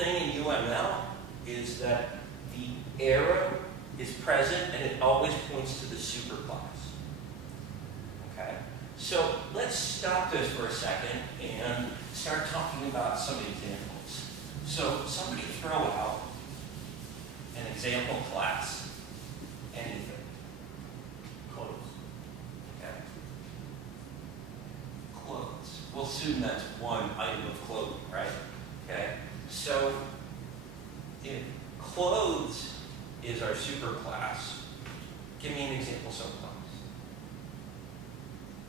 thing in UML is that the arrow is present and it always points to the superclass. Okay? So let's stop this for a second and start talking about some examples. So somebody throw out an example class, anything. Clothes. Okay? Clothes. We'll assume that's one item of clothing, right? Okay? So if clothes is our superclass, give me an example subclass.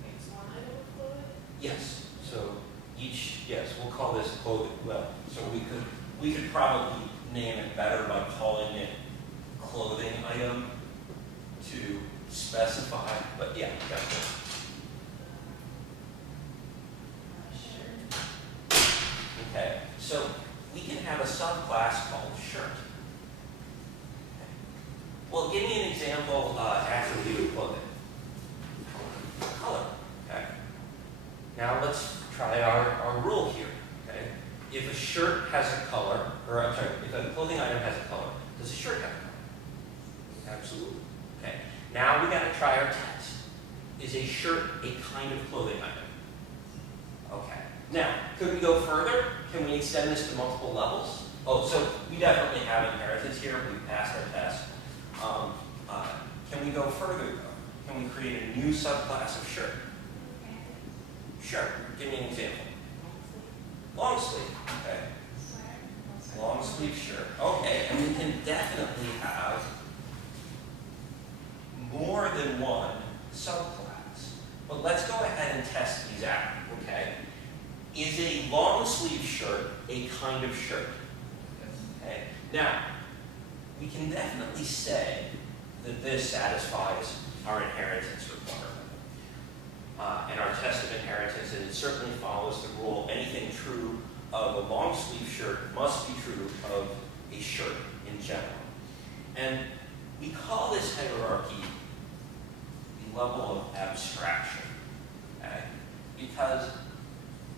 It's one item of clothing? Yes. So yes, we'll call this clothing. Well, so we could probably name it better by calling it clothing item to specify, but yeah, definitely. Okay, so we can have a subclass called shirt. Okay. Well, give me an example attribute of clothing. Color. Okay. Now let's try our rule here. Okay. If a shirt has a color, or I'm sorry, if a clothing item has a color, does a shirt have a color? Absolutely. Okay. Now we got to try our test. Is a shirt a kind of clothing item? Okay. Now, could we go further? Can we extend this to multiple levels? Oh, so we definitely have inheritance here. We passed our test. Can we go further, though? Can we create a new subclass of shirt? Sure. Give me an example. Long sleeve. Okay. Long sleeve shirt. Okay, and we can definitely have more than one subclass. But let's go ahead and test these out. Okay. Is a long sleeve shirt a kind of shirt? Okay. Now, we can definitely say that this satisfies our inheritance requirement. And our test of inheritance, and it certainly follows the rule, anything true of a long sleeve shirt must be true of a shirt in general. And we call this hierarchy the level of abstraction. Okay? Because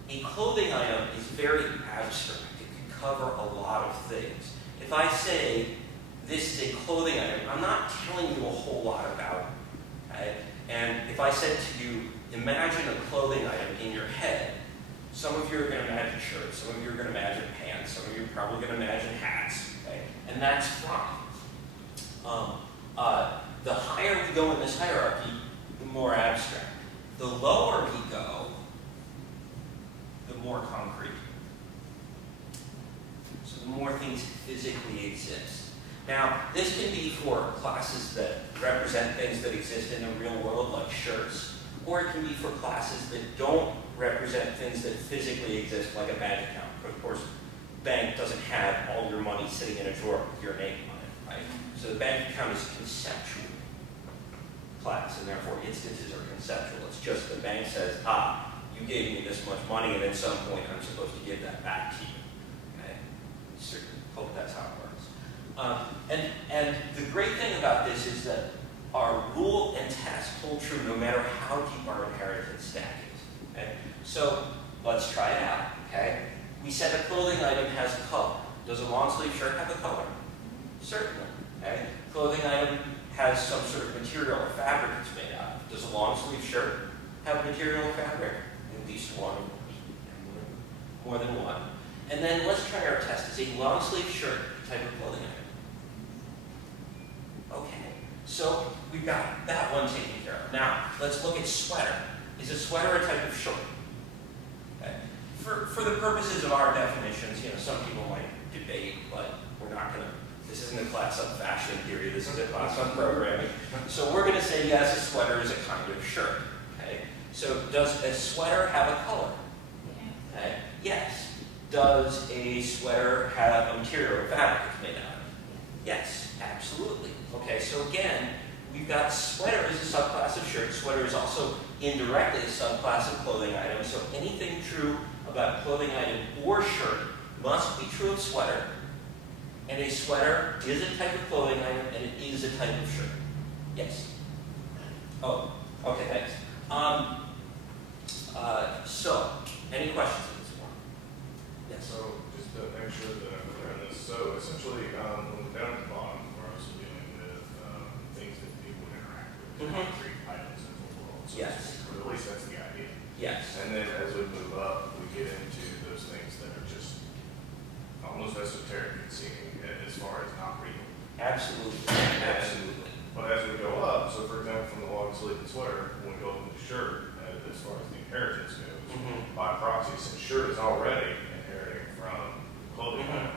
a clothing item is very abstract. It can cover a lot of things. If I say this is a clothing item, I'm not telling you a whole lot about it. Okay? And if I said to you, imagine a clothing item in your head, some of you are going to imagine shirts, some of you are going to imagine pants, some of you are probably going to imagine hats. Okay? And that's fine. The higher we go in this hierarchy, the more abstract. The lower we go, the more concrete. So the more things physically exist. Now, this can be for classes that represent things that exist in the real world, like shirts, or it can be for classes that don't represent things that physically exist, like a bank account. Of course, bank doesn't have all your money sitting in a drawer with your name on it, right? So the bank account is a conceptual class, and therefore instances are conceptual. It's just the bank says, you gave me this much money, and at some point I'm supposed to give that back to you. Okay? Certainly hope that's how it works. And the great thing about this is that our rule and test hold true no matter how deep our inheritance stack is. Okay? So let's try it out. Okay? We said a clothing item has a color. Does a long sleeve shirt have a color? Certainly. Okay? Clothing item has some sort of material or fabric it's made out of. Does a long sleeve shirt have material or fabric? At least one, more than one. And then let's try our test. Is a long sleeve shirt a type of clothing item? Okay, so we've got that one taken care of. Now, let's look at sweater. Is a sweater a type of shirt? Okay. For the purposes of our definitions, some people might debate, but we're not going to, this isn't a class on fashion theory, this is a class on programming. So we're going to say, yes, a sweater is a kind of shirt. Okay. So does a sweater have a color? Okay. Yes. Does a sweater have a material or fabric it's made out of? Yes, absolutely. Okay, so again, we've got sweater as a subclass of shirt. Sweater is also indirectly a subclass of clothing item. So anything true about clothing item or shirt must be true of sweater. And a sweater is a type of clothing item, and it is a type of shirt. Yes? Oh, okay, thanks. So, any questions on this one? Yes? So, just to make sure that essentially, when we're down at the bottom, we're also dealing with things that people interact with, concrete items in the world. So Yes. or at least that's the idea. Yes. And then as we move up, we get into those things that are just almost esoteric seeming as far as not real. Absolutely. Absolutely. But as we go up, so for example, from the long sleeve and sweater, when we go up to the shirt, as far as the inheritance goes, by proxy, since shirt is already inheriting from clothing item,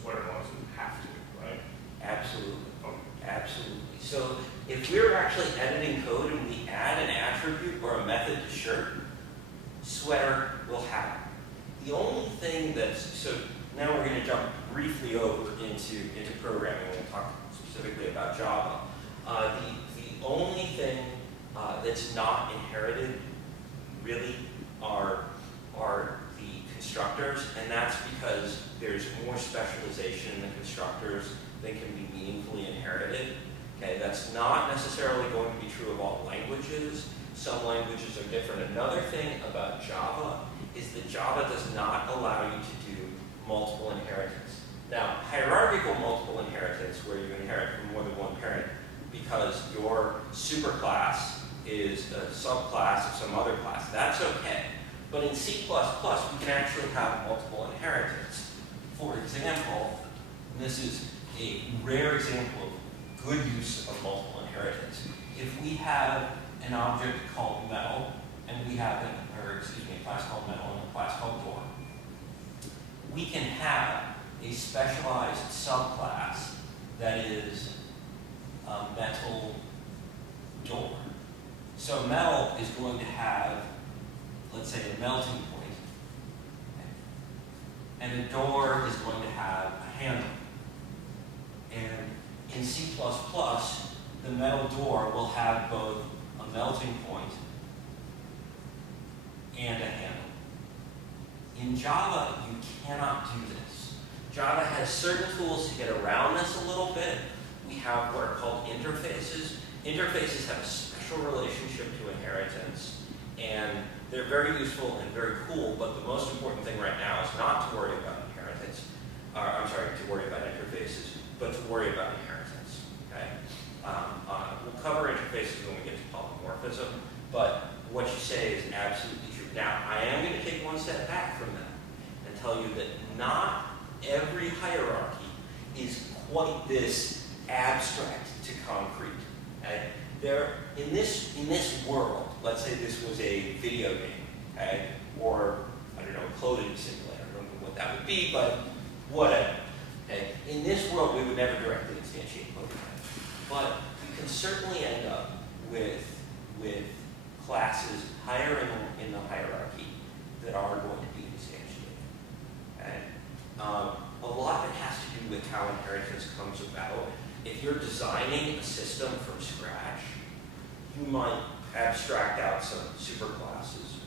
sweater and long sleeve have to, right? Absolutely. Okay. Absolutely. So if we're actually editing code and we add an attribute or a method to shirt, sweater will have it. The only thing that's, so now we're going to jump briefly over into programming. We'll talk specifically about Java. The only thing that's not inherited really are the constructors, and that's because there's more specialization in the constructors than can be meaningfully inherited. Okay, that's not necessarily going to be true of all languages. Some languages are different. Another thing about Java is that Java does not allow you to do multiple inheritance. Now, hierarchical multiple inheritance, where you inherit from more than one parent because your superclass is a subclass of some other class, that's okay. But in C++, we can actually have multiple inheritance. For example, this is a rare example of good use of multiple inheritance. If we have an object called metal, and we have a class called metal and a class called door, we can have a specialized subclass that is a metal door. So metal is going to have, let's say, a melting point, and a door is going to have a handle. And in C++, the metal door will have both a melting point and a handle. In Java, you cannot do this. Java has certain tools to get around this a little bit. We have what are called interfaces. Interfaces have a special relationship to inheritance, and they're very useful and very cool, but the most important thing right now is not to worry about inheritance, to worry about interfaces, but to worry about inheritance, okay? We'll cover interfaces when we get to polymorphism, but what you say is absolutely true. Now, I am going to take one step back from that and tell you that not every hierarchy is quite this abstract to concrete. Okay? In this world, let's say this was a video game, okay? Or, I don't know, a clothing simulator. I don't know what that would be, but whatever. Okay? In this world, we would never directly instantiate clothing. But you can certainly end up with classes higher in the hierarchy that are going to be instantiated. Okay? A lot of it has to do with how inheritance comes about. If you're designing a system from scratch, you might abstract out some superclasses.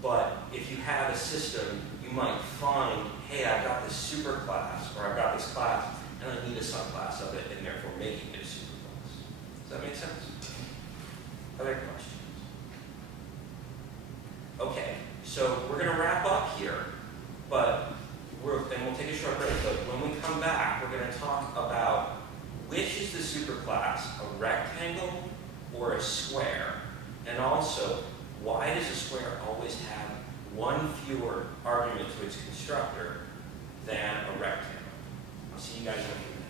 But if you have a system, you might find, hey, I've got this superclass, or I've got this class, and I need a subclass of it, and therefore making it a superclass. Does that make sense? Other questions? Okay, so we're going to wrap up here, but we'll take a short break. But when we come back, we're going to talk about which is the superclass, a rectangle or a square, and also why does a square always have one fewer argument to its constructor than a rectangle? I'll see you guys in a few minutes.